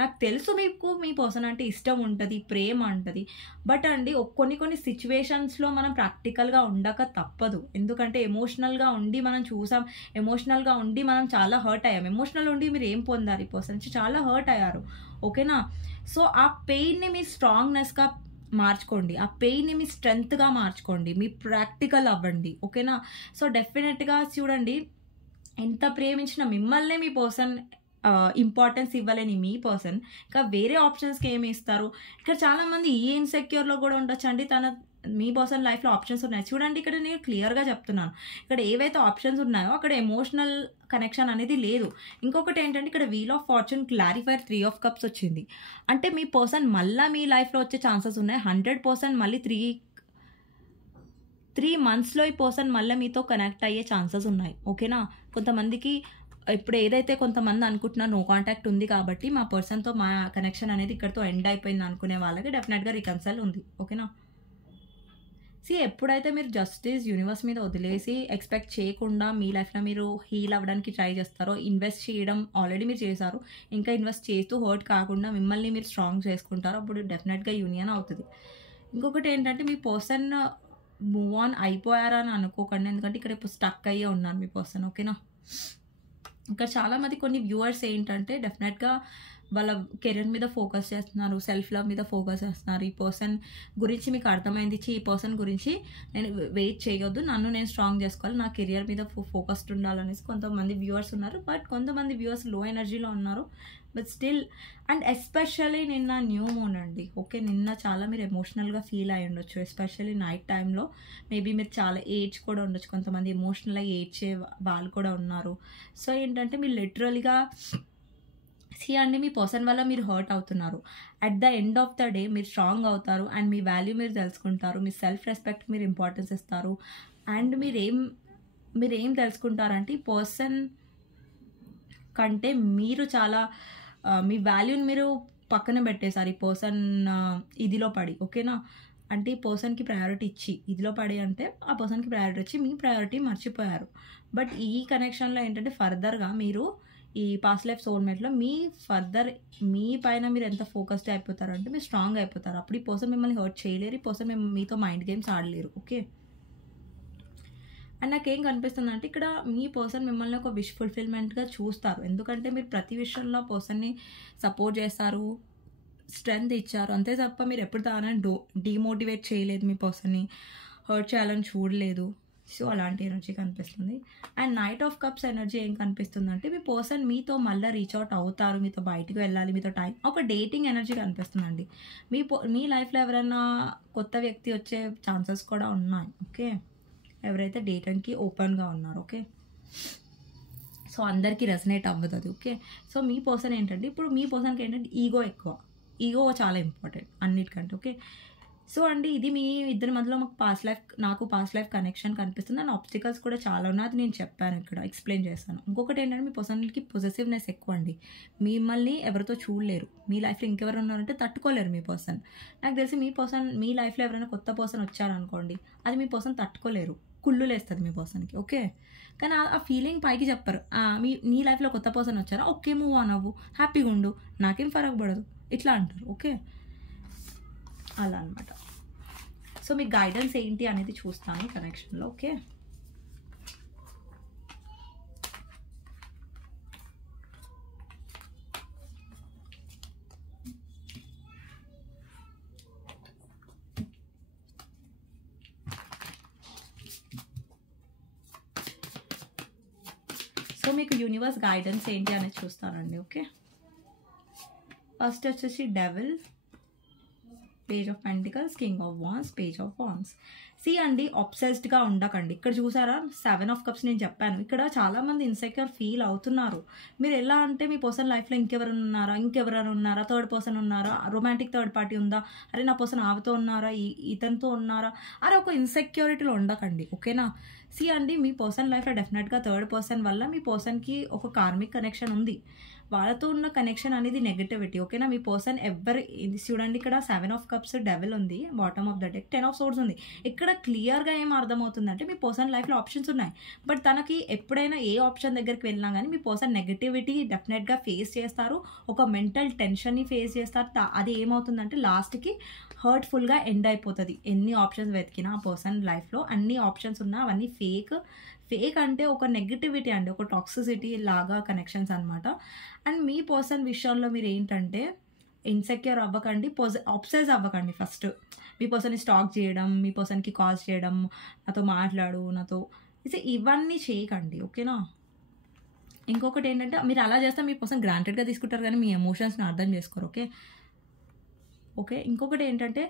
నాకు తెలుసు మీకు మీ పర్సన్ అంటే ఇష్టం ఉంటుంది, ప్రేమ ఉంటుంది, బట్ అండి కొన్ని సిచ్యువేషన్స్లో మనం ప్రాక్టికల్గా ఉండక తప్పదు. ఎందుకంటే ఎమోషనల్గా ఉండి మనం చూసాం, ఎమోషనల్గా ఉండి మనం చాలా హర్ట్ అయ్యాం. ఎమోషనల్ ఉండి మీరు ఏం పొందారు, ఈ పర్సన్ నుంచి చాలా హర్ట్ అయ్యారు, ఓకేనా? సో ఆ పెయిన్ని మీ స్ట్రాంగ్నెస్గా మార్చుకోండి, ఆ పెయిన్ని మీ స్ట్రెంగ్త్గా మార్చుకోండి, మీ ప్రాక్టికల్ అవ్వండి, ఓకేనా? సో డెఫినెట్గా చూడండి, ఎంత ప్రేమించిన మిమ్మల్నే మీ పర్సన్ ఇంపార్టెన్స్ ఇవ్వలేని మీ పర్సన్ ఇంకా వేరే ఆప్షన్స్కి ఏమి ఇస్తారు? ఇక్కడ చాలామంది ఈ ఇన్సెక్యూర్లో కూడా ఉండొచ్చు అండి. మీ పర్సన్ లైఫ్లో ఆప్షన్స్ ఉన్నాయి చూడండి. ఇక్కడ నేను క్లియర్గా చెప్తున్నాను, ఇక్కడ ఏవైతే ఆప్షన్స్ ఉన్నాయో అక్కడ ఎమోషనల్ కనెక్షన్ అనేది లేదు. ఇంకొకటి ఏంటంటే ఇక్కడ wheel of fortune clarifier 3 of cups వచ్చింది. అంటే మీ పర్సన్ మళ్ళీ మీ లైఫ్లో వచ్చే ఛాన్సెస్ ఉన్నాయి 100%. మళ్ళీ 3 మంత్స్లో ఈ పర్సన్ మళ్ళీ మీతో కనెక్ట్ అయ్యే ఛాన్సెస్ ఉన్నాయి, ఓకేనా? కొంతమందికి ఇప్పుడు ఏదైతే కొంతమంది అనుకుంటున్నా నో కాంటాక్ట్ ఉంది కాబట్టి మా పర్సన్తో మా కనెక్షన్ అనేది ఇక్కడితో ఎండ్ అయిపోయింది అనుకునే వాళ్ళకి డెఫినెట్గా రికన్సైల్ ఉంది, ఓకేనా? ఎప్పుడైతే మీరు జస్టిస్ యూనివర్స్ మీద వదిలేసి ఎక్స్పెక్ట్ చేయకుండా మీ లైఫ్లో మీరు హీల్ అవ్వడానికి ట్రై చేస్తారో, ఇన్వెస్ట్ చేయడం ఆల్రెడీ మీరు చేశారు, ఇంకా ఇన్వెస్ట్ చేస్తూ హర్ట్ కాకుండా మిమ్మల్ని మీరు స్ట్రాంగ్ చేసుకుంటారో అప్పుడు డెఫినెట్గా యూనియన్ అవుతుంది. ఇంకొకటి ఏంటంటే మీ పర్సన్ మూవ్ ఆన్ అయిపోయారా అని అనుకోకండి, ఎందుకంటే ఇక్కడ ఇప్పుడు స్టక్ అయ్యే ఉన్నారు మీ పర్సన్, ఓకేనా? ఇంకా చాలామంది కొన్ని వ్యూవర్స్ ఏంటంటే డెఫినెట్గా వాళ్ళ కెరీర్ మీద ఫోకస్ చేస్తున్నారు, సెల్ఫ్ లవ్ మీద ఫోకస్ చేస్తున్నారు. ఈ పర్సన్ గురించి మీకు అర్థమైంది, ఈ పర్సన్ గురించి నేను వెయిట్ చేయొద్దు, నన్ను నేను స్ట్రాంగ్ చేసుకోవాలి, నా కెరియర్ మీద ఫోకస్డ్ ఉండాలనేసి కొంతమంది వ్యూవర్స్ ఉన్నారు. బట్ కొంతమంది వ్యూవర్స్ లో ఎనర్జీలో ఉన్నారు. బట్ స్టిల్ అండ్ ఎస్పెషల్లీ నిన్న న్యూ మూన్ అండి, ఓకే? నిన్న చాలా మీరు ఎమోషనల్గా ఫీల్ అయి ఉండొచ్చు, ఎస్పెషల్లీ నైట్ టైంలో. మేబీ మీరు చాలా ఏడ్స్ కూడా ఉండొచ్చు, కొంతమంది ఎమోషనల్గా ఏడ్చే వాళ్ళు కూడా ఉన్నారు. సో ఏంటంటే మీరు లిటరల్గా అండి మీ పర్సన్ వల్ల మీరు హర్ట్ అవుతున్నారు. At the end of the day మీరు స్ట్రాంగ్ అవుతారు అండ్ మీ వాల్యూ మీరు తెలుసుకుంటారు, మీ సెల్ఫ్ రెస్పెక్ట్ మీరు ఇంపార్టెన్స్ ఇస్తారు. అండ్ మీరేం తెలుసుకుంటారంటే ఈ పర్సన్ కంటే మీరు చాలా మీ వాల్యూని మీరు పక్కన పెట్టేశారు ఈ పర్సన్ ఇదిలో పడి, ఓకేనా? అంటే ఈ పర్సన్కి ప్రయారిటీ ఇచ్చి ఇదిలో పడి అంటే ఆ పర్సన్కి ప్రయారిటీ ఇచ్చి మీ ప్రయారిటీ మర్చిపోయారు. బట్ ఈ కనెక్షన్లో ఏంటంటే ఫర్దర్గా మీరు ఈ పాస్ట్ లైఫ్ సోల్మేట్లో మీ పైన మీరు ఎంత ఫోకస్డ్ అయిపోతారంటే మీరు స్ట్రాంగ్ అయిపోతారు. అప్పుడు ఈ పర్సన్ మిమ్మల్ని హర్ట్ చేయలేరు, ఈ పర్సన్ మీతో మైండ్ గేమ్స్ ఆడలేరు, ఓకే? అండ్ నాకేం కనిపిస్తుంది అంటే ఇక్కడ మీ పర్సన్ మిమ్మల్ని ఒక విష్ ఫుల్ఫిల్మెంట్గా చూస్తారు, ఎందుకంటే మీరు ప్రతి విషయంలో పర్సన్ని సపోర్ట్ చేస్తారు, స్ట్రెంగ్త్ ఇచ్చారు, అంతే తప్ప మీరు ఎప్పుడు తానని డిమోటివేట్ చేయలేదు, మీ పర్సన్ని హర్ట్ చేయాలని చూడలేదు. సో అలాంటి ఎనర్జీ కనిపిస్తుంది. And knight of cups energy ఏం కనిపిస్తుంది అంటే మీ పర్సన్ మీతో మళ్ళీ రీచ్ అవుట్ అవుతారు, మీతో బయటకు వెళ్ళాలి, మీతో టైం, ఒక డేటింగ్ ఎనర్జీ కనిపిస్తుందండి. మీ లైఫ్లో ఎవరైనా కొత్త వ్యక్తి వచ్చే ఛాన్సెస్ కూడా ఉన్నాయి. ఓకే, ఎవరైతే డేటింగ్కి ఓపెన్గా ఉన్నారో. ఓకే, సో అందరికీ రెజనేట్ అవ్వదు అది. ఓకే, సో మీ పర్సన్ ఏంటంటే ఇప్పుడు మీ పర్సన్కి ఏంటంటే ఈగో చాలా ఇంపార్టెంట్ అన్నిటికంటే. ఓకే, సో అండి ఇది మీ ఇద్దరి మధ్యలో నాకు పాస్ట్ లైఫ్ కనెక్షన్ కనిపిస్తుంది. అండ్ ఆబ్స్టికల్స్ కూడా చాలా ఉన్నాయి, అది నేను చెప్పాను ఇక్కడ, ఎక్స్ప్లెయిన్ చేస్తాను. ఇంకొకటి ఏంటంటే మీ పర్సన్కి పొజెసివ్నెస్ ఎక్కువ అండి. మిమ్మల్ని ఎవరితో చూడలేరు, మీ లైఫ్లో ఇంకెవరు ఉన్నారంటే తట్టుకోలేరు మీ పర్సన్. నాకు తెలిసి మీ లైఫ్లో ఎవరైనా కొత్త పర్సన్ వచ్చారనుకోండి, అది మీ పర్సన్ తట్టుకోలేరు, కుళ్ళు లేస్తుంది మీ పర్సన్కి. ఓకే, కానీ ఆ ఫీలింగ్ పైకి చెప్పరు. నీ లైఫ్లో కొత్త పర్సన్ వచ్చారా, ఓకే మూవ్ ఆన్ అవ్వు, హ్యాపీగా ఉండు, నాకేం ఫరక్ పడదు, ఇట్లా అంటారు. ఓకే, అలా అనమాట. సో మీ గైడెన్స్ ఏంటి అనేది చూస్తాను కనెక్షన్లో. ఓకే, సో మీకు యూనివర్స్ గైడెన్స్ ఏంటి అనేది చూస్తానండి. ఓకే, ఫస్ట్ వచ్చేసి devil, page of pentacles, king of wands, page of wands. సి అండి, ఆబ్సెస్డ్గా ఉండకండి. ఇక్కడ చూసారా 7 ఆఫ్ కప్స్ నేను చెప్పాను. ఇక్కడ చాలామంది ఇన్సెక్యూర్ ఫీల్ అవుతున్నారు. మీరు ఎలా అంటే మీ పర్సన్ లైఫ్లో ఇంకెవరైనా ఉన్నారా, థర్డ్ పర్సన్ ఉన్నారా, రొమాంటిక్ థర్డ్ పార్టీ ఉందా, అరే నా పర్సన్ ఆవితో ఉన్నారా, ఇతనితో ఉన్నారా, అరే ఒక ఇన్సెక్యూరిటీలో ఉండకండి. ఓకేనా. సి అండి, మీ పర్సన్ లైఫ్లో డెఫినెట్గా థర్డ్ పర్సన్ వల్ల మీ పర్సన్కి ఒక కార్మిక్ కనెక్షన్ ఉంది. వాళ్ళతో ఉన్న కనెక్షన్ అనేది నెగటివిటీ. ఓకేనా. మీ పర్సన్ ఇది చూడండి, ఇక్కడ 7 ఆఫ్ కప్స్ డెవిల్ ఉంది, bottom of the deck 10 of swords ఉంది. ఇక్కడ క్లియర్గా ఏం అర్థమవుతుందంటే మీ పర్సన్ లైఫ్లో ఆప్షన్స్ ఉన్నాయి, బట్ తనకి ఎప్పుడైనా ఏ ఆప్షన్ దగ్గరికి వెళ్ళినా కానీ మీ పర్సన్ నెగటివిటీ డెఫినెట్గా ఫేస్ చేస్తారు, ఒక మెంటల్ టెన్షన్ని ఫేస్ చేస్తారు. అది ఏమవుతుందంటే లాస్ట్కి హర్ట్ఫుల్గా ఎండ్ అయిపోతుంది. ఎన్ని ఆప్షన్స్ వెతికినా ఆ పర్సన్ లైఫ్లో అన్ని ఆప్షన్స్ ఉన్నా అవన్నీ ఫేక్ అంటే ఒక నెగటివిటీ అండి, ఒక టాక్సిసిటీ లాగా కనెక్షన్స్ అనమాట. అండ్ మీ పర్సన్ విషయంలో మీరు ఏంటంటే ఇన్సెక్యూర్ అవ్వకండి, ఆబ్సెస్ అవ్వకండి. ఫస్ట్ మీ పర్సన్ని స్టాక్ చేయడం, మీ పర్సన్కి కాల్స్ చేయడం, నాతో మాట్లాడు, నాతో ఇవన్నీ చేయకండి. ఓకేనా. ఇంకొకటి ఏంటంటే మీరు అలా చేస్తే మీ పర్సన్ గ్రాంటెడ్గా తీసుకుంటారు కానీ మీ ఎమోషన్స్ని అర్థం చేసుకోరు. ఓకే. ఇంకొకటి ఏంటంటే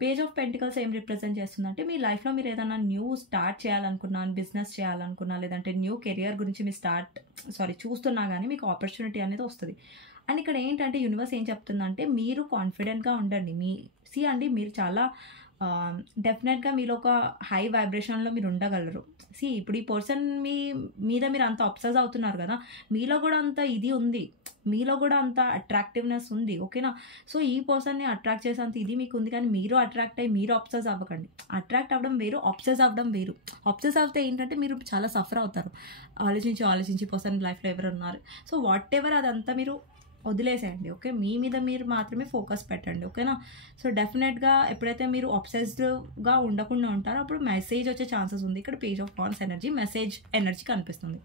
పేజ్ ఆఫ్ పెంటికల్స్ ఏం రిప్రజెంట్ చేస్తుందంటే మీ లైఫ్లో మీరు ఏదైనా న్యూ స్టార్ట్ చేయాలనుకున్నా, బిజినెస్ చేయాలనుకున్నా, లేదంటే న్యూ కెరియర్ గురించి మీరు చూస్తున్నా కానీ మీకు ఆపర్చునిటీ అనేది వస్తుంది. అండ్ ఇక్కడ ఏంటంటే యూనివర్స్ ఏం చెప్తుందంటే మీరు కాన్ఫిడెంట్గా ఉండండి. మీరు చాలా డెఫినెట్గా మీలో ఒక హై వైబ్రేషన్లో మీరు ఉండగలరు. ఇప్పుడు ఈ పర్సన్ మీద మీరు అంత అబ్సెస్ అవుతున్నారు కదా, మీలో కూడా అంత ఇది ఉంది, మీలో కూడా అంత అట్రాక్టివ్నెస్ ఉంది. ఓకేనా. సో ఈ పర్సన్ని అట్రాక్ట్ చేసేంత ఇది మీకు ఉంది, కానీ మీరు అట్రాక్ట్ అయ్యి మీరు అబ్సెస్ అవ్వకండి. అట్రాక్ట్ అవ్వడం వేరు, అబ్సెస్ అవ్వడం వేరు. అబ్సెస్ అవుతే ఏంటంటే మీరు చాలా సఫర్ అవుతారు. ఆలోచించి పర్సన్ లైఫ్లో ఎవరు ఉన్నారు, సో వాట్ ఎవర్ అదంతా మీరు వదిలేసేయండి. ఓకే, మీ మీద మీరు మాత్రమే ఫోకస్ పెట్టండి. ఓకేనా. సో డెఫినెట్గా ఎప్పుడైతే మీరు అబ్సెస్డ్గా ఉండకుండా ఉంటారో అప్పుడు మెసేజ్ వచ్చే ఛాన్సెస్ ఉంది. ఇక్కడ page of wands energy, message energy కనిపిస్తుంది.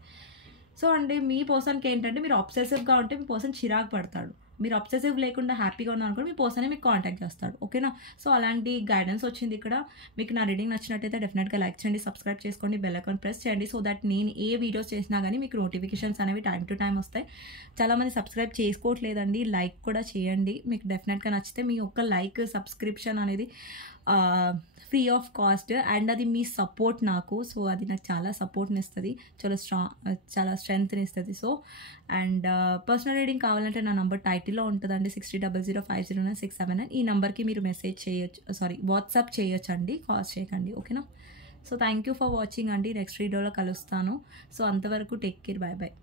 సో అండి మీ పర్సన్కి ఏంటంటే మీరు అబ్సెసివ్గా ఉంటే మీ పర్సన్ చిరాకు పడతాడు. మీరు అబ్సెసివ్ లేకుండా హ్యాపీగా ఉన్నారనుకోండి మీ పర్సనే మీకు కాంటాక్ట్ చేస్తాడు. ఓకేనా. సో అలాంటి గైడెన్స్ వచ్చింది ఇక్కడ. మీకు నా రీడింగ్ నచ్చినట్టయితే డెఫినెట్గా లైక్ చేయండి, సబ్స్క్రైబ్ చేసుకోండి, బెల్ ఐకాన్ ప్రెస్ చేయండి, సో దట్ నేను ఏ వీడియోస్ చేసినా కానీ మీకు నోటిఫికేషన్స్ అనేవి టైం టు టైం వస్తాయి. చాలామంది సబ్స్క్రైబ్ చేసుకోవట్లేదండి, లైక్ కూడా చేయండి. మీకు డెఫినెట్గా నచ్చితే మీ ఒక్క లైక్, సబ్స్క్రిప్షన్ అనేది ఫ్రీ ఆఫ్ కాస్ట్, అండ్ అది మీ సపోర్ట్ నాకు. సో అది నాకు చాలా సపోర్ట్ని ఇస్తుంది, చాలా స్ట్రెంగ్త్ని ఇస్తుంది. సో అండ్ పర్సనల్ రీడింగ్ కావాలంటే నా నంబర్ టైటిల్లో ఉంటుందండి, 6000509679. ఈ నెంబర్కి మీరు వాట్సాప్ చేయొచ్చు అండి, కాల్ చేయకండి. ఓకేనా. So thank you for watching అండి. నెక్స్ట్ వీడియోలో కలుస్తాను. సో అంతవరకు టేక్ కేర్, బాయ్ బాయ్.